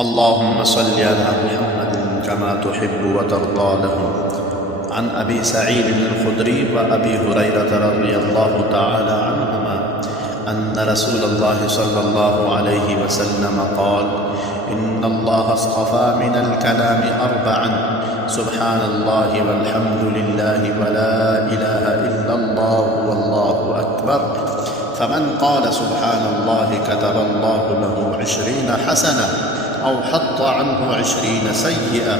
اللهم صل على محمد كما تحب وترضى له. عن أبي سعيد الخدري وأبي هريرة رضي الله تعالى عنهما أن رسول الله صلى الله عليه وسلم قال: إن الله اصطفى من الكلام أربعا: سبحان الله والحمد لله ولا إله إلا الله والله أكبر. فمن قال سبحان الله كتب الله له 20 حسنة أو حط عنه 20 سيئة.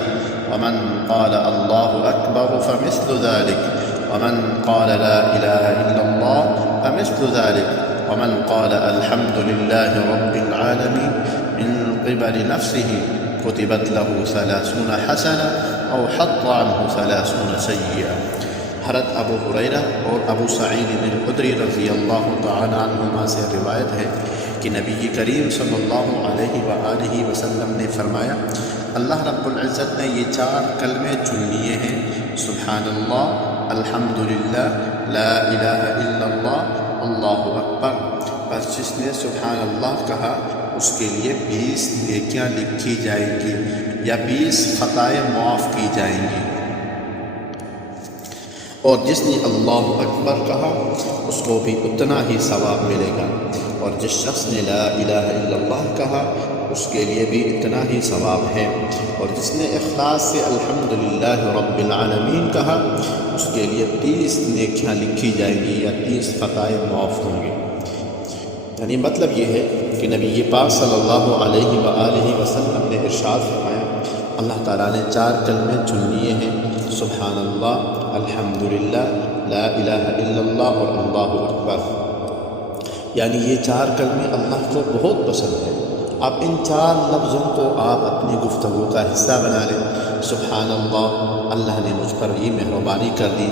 ومن قال الله أكبر فمثل ذلك. ومن قال لا إله إلا الله فمثل ذلك. ومن قال الحمد لله رب العالمين من قبل نفسه كتبت له 30 حسنة أو حط عنه 30 سيئة. حضرت ابو ہریرہ اور ابو سعید الخدری رضی اللہ تعالی عنہما سے روایت ہے کہ نبی کریم صلی اللہ علیہ وآلہ وسلم نے فرمایا: اللہ رب العزت نے یہ 4 کلمے چن لیے ہیں: سبحان اللہ، الحمدللہ، لا الہ الا اللہ، اللہ اکبر۔ بس جس نے سبحان اللہ کہا اس کے لیے 20 نیکیاں لکھی جائیں گی یا 20 خطائیں معاف کی جائیں گی، اور جس نے اللہ اکبر کہا اس کو بھی اتنا ہی ثواب ملے گا، اور جس شخص نے لا الہ الا اللہ کہا اس کے لیے بھی اتنا ہی ثواب ہے، اور جس نے اخلاص سے الحمدللہ رب العالمین کہا اس کے لیے 30 نیکیاں لکھی جائیں گی یا 30 خطائیں معاف ہوں گی۔ یعنی مطلب یہ ہے کہ نبی پاک صلی اللہ علیہ وآلہ وسلم نے ارشاد فرمایا: اللہ تعالیٰ نے 4 کلمے چن لیے ہیں: سبحان اللہ، الحمدللہ، لا الہ الا اللہ اور اللہ اکبر۔ یعنی یہ 4 کلمے اللہ کو بہت پسند ہے۔ اب ان 4 لفظوں کو آپ اپنی گفتگو کا حصہ بنا لیں۔ سبحان اللہ، اللہ نے مجھ پر یہ مہربانی کر دی۔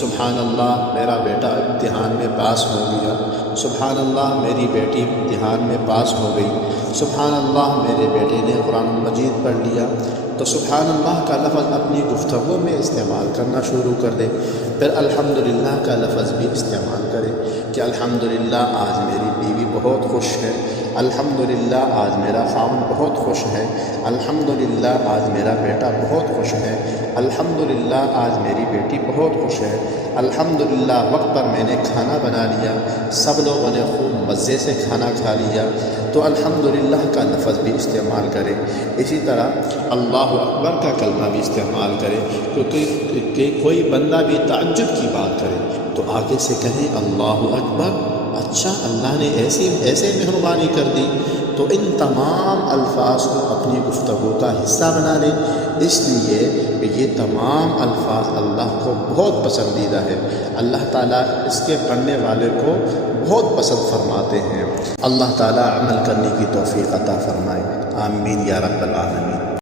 سبحان اللہ، میرا بیٹا امتحان میں پاس ہو گیا۔ سبحان اللہ، میری بیٹی امتحان میں پاس ہو گئی۔ سبحان اللہ، میرے بیٹے نے قرآن مجید پڑھ لیا۔ تو سبحان اللہ کا لفظ اپنی گفتگو میں استعمال کرنا شروع کر دے۔ پھر الحمدللہ کا لفظ بھی استعمال کرے کہ الحمدللہ آج میری بیوی بہت خوش ہے، الحمدللہ آج میرا خاوند بہت خوش ہے، الحمدللہ آج میرا بیٹا بہت خوش ہے، الحمدللہ آج میری بیٹی بہت خوش ہے، الحمدللہ وقت پر میں نے کھانا بنا لیا، سب لوگوں نے خوب مزے سے کھانا کھا لیا۔ تو الحمدللہ کا لفظ بھی استعمال کرے۔ اسی طرح اللہ اکبر کا کلمہ بھی استعمال کرے، کیونکہ کوئی بندہ بھی تعجب کی بات کرے تو آگے سے کہیں اللہ اکبر، اچھا اللہ نے ایسے مہربانی کر دی۔ تو ان تمام الفاظ کو اپنی گفتگو کا حصہ بنا لیں، اس لیے کہ یہ تمام الفاظ اللہ کو بہت پسندیدہ ہے۔ اللہ تعالیٰ اس کے پڑھنے والے کو بہت پسند فرماتے ہیں۔ اللہ تعالیٰ عمل کرنے کی توفیق عطا فرمائے، آمین یا رب العالمین۔